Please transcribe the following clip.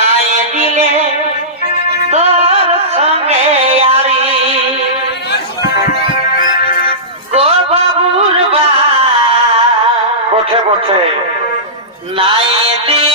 মিলাই দিলে তোর সঙ্গে আরি। গো বাবুর বা বঠে বঠে নাই দিলে